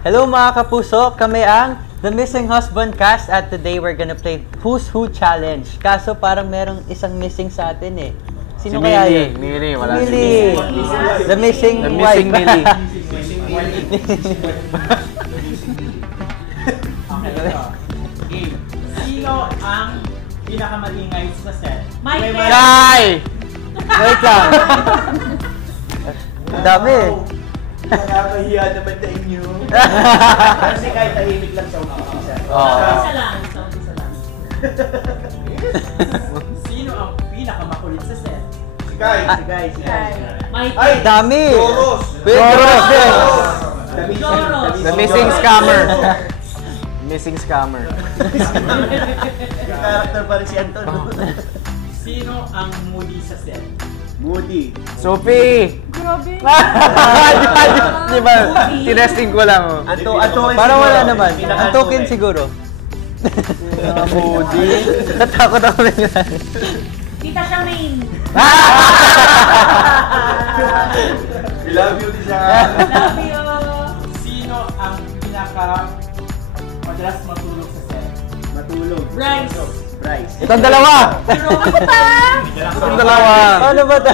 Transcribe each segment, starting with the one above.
Hello mga kapuso, kami ang The Missing Husband Cast at today we're gonna play Who's Who Challenge. Kaso parang merong isang missing sa atin eh. Sino kaya yun? Mili, wala si Mili. The Missing Wife. Mili. Game. Sino ang pinakamalingay sa set? Michael! Kai! Wait lang. Ang dami eh. Nakakahiya naman sa inyo. Kasi kahit tahimik lang siya umakisa. Isa lang. Isa lang. Sino ang pinakamakulit sa set? Si Kai. Michael! Ay! Dami. Doros. Doros din. The missing scammer. Missing scammer. Yung character pa rin si Anton. Sino ang moody sa set? Moody. Sophie! Grabe! Di ba? Tinesting ko lang. Anto Parang wala naman. Ang token siguro. Moody. Natakot ako na yun. Kita siya main. We love you, Tisha. Love you! Sino ang madalas matulog sa set? Matulog. Bryce! Bryce. Itong dalawa! Ako pa! Itong dalawa! Ano ba ito?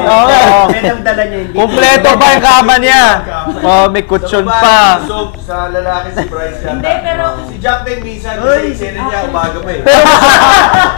Oo. Medang dala niya hindi. Kompleto pa yung kama niya. Oh, may kutsyon pa. So, sa lalaki si Bryce yan. Hindi, pero... Si Jack din minsan, kasi eksena niya umaga pa eh.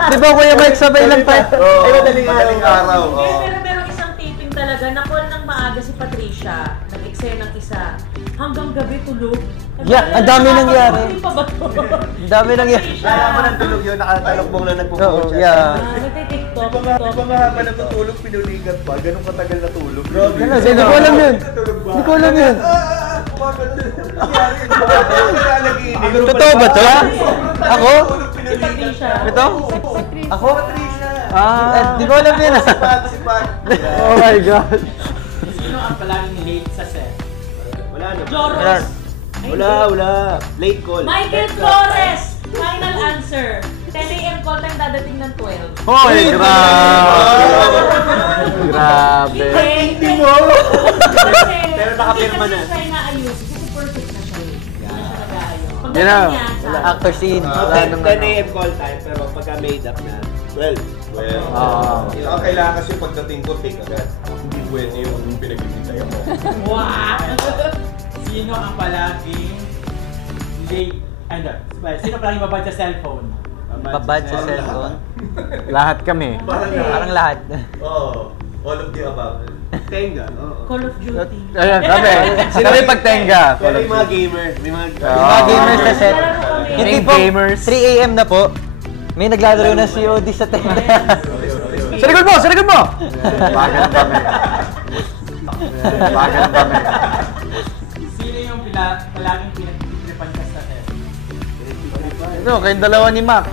Di ba Kuya Mike sabay lang tayo? Ay, madaling araw. Hindi, pero merong isang taping talaga. Na-call ng maaga si Patricia. Nag-eksenang isa. Hanggang gabi tulog. Yeah, ang dami nangyari. Hindi pa ba ito? Ang dami nangyari. Kaya mo ng tulog yun, nakatalokbong lang nagpo-phone Oo, siya. yeah. Nagtitiktok. Di ba nga habang natutulog, pinuligat pa? Ganun katagal na tulog. Grabe. Hindi ko alam yun. Hindi ko alam yun. Totoo ba to? Ako? Si Patricia. Ito? Ako? Di ko alam yun. Sipat. Oh my God. Sino ang palaging late sa set? Wala na. Joros. Wala. Late call. Michael Flores! Final answer. 10 a.m. call time dadating ng 12. Hoy, grabe. Grabe. Hindi mo! Pero nakapirma na. Kasi siya inaayos. Kasi perfect na siya. Hindi na siya nag-aayos. Yan na. Pagdating niya, Actor scene. Wala 10 naman. a.m. call time, pero pagka made up na, 12. Saka kailangan kasi pagdating ko, take agad. Hindi pwede yung pinag-ibigay ako. Wow! Sino ang palaging late? Sino palaging babad sa cellphone? Babad sa cellphone. Lahat kami. Parang lahat. Oo. All of the above. Tenga, oo. Call of Duty. Ayan, kami. Sino may pagtenga? Pero yung mga gamer, may mga... Mga gamers sa set. Meron kami. Yung Yung tipong gamers. 3 a.m. na po, may naglalaro ng COD sa tenda. Sa likod mo! Sa likod mo! Bagan kami. Bagan kami. Sino yung palaging pinagtripan ka sa set? Ito, kayong dalawa ni Max.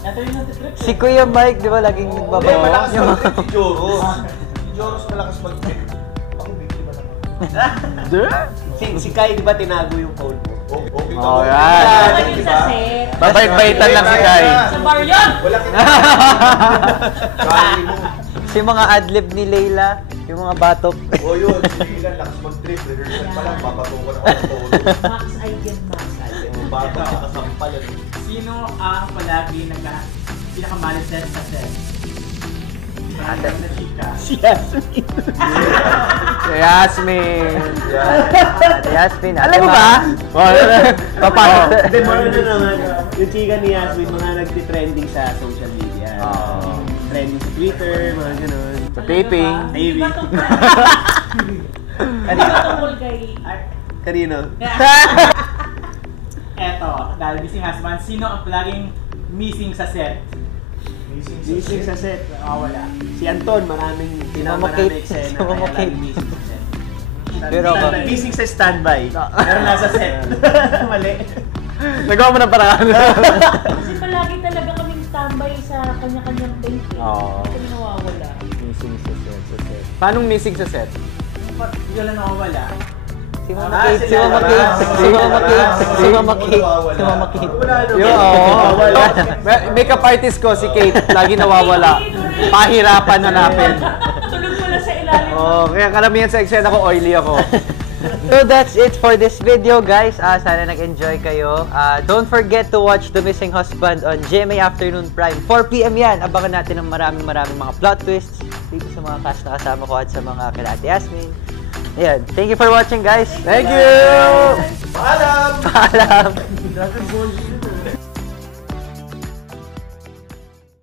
Ito yung natitrip. Si Kuya Mike, di ba, laging May nagbabawa? malakas Yung mag-trip si Joros. Si Joros malakas mag-trip. Ako, biktima naman. Si Kai, di ba tinago yung phone mo? Okay ka Oh, ba? yan. Wala din sa set. Babait-baitan lang si Kai. Sa bar yun! Wala Kali mo. si mga adlib ni Leila, yung mga batok. O yun, sige lang, lakas mag-trip. Rehearsal pa lang, papatungan ako ng tono. Max Aigen Max. Bata, nakasampal. Sino ang palaging pinakamaliset sa set? Ate na chika. Si Yasmin. Si Yasmin. Ate Yasmin. Alam mo ba? Papasok. Hindi, more na naman. Yung chika ni Yasmin, mga nagtitrending sa social media. Trending sa Twitter, mga ganun. Sa taping. Maybe. Ano ba tungkol kay... Kanino? Eto, dahil missing husband, sino ang palaging missing sa set? Missing sa set. Wala. Si Anton, maraming Kate. eksena. Si Mama kaya Kate. laging missing sa set. Pero ako, Missing sa standby. Pero nasa set. Mali. Nagawa mo ng paraan. Kasi palagi talaga kaming tambay sa kanya-kanyang take. Oo. Hindi kami nawawala. Missing sa set. Paano missing sa set? Hindi ko lang nakawala. si Mama Kate, si Mama Kate, si Mama Kate, si Mama Kate, si Mama Kate. Makeup artist ko, si Kate, lagi nawawala. Pahirapan hanapin. Tulog mo lang sa ilalim. Oh, kaya karamihan sa eksena ko, oily ako. So that's it for this video, guys. Sana nag-enjoy kayo. Don't forget to watch The Missing Husband on GMA Afternoon Prime. 4 PM yan. Abangan natin ng maraming mga plot twists dito sa mga cast na kasama ko at sa mga kila Ate Yasmin. Ayan. Thank you for watching, guys. Thank you! Paalam! Paalam! Dragon Ball Z.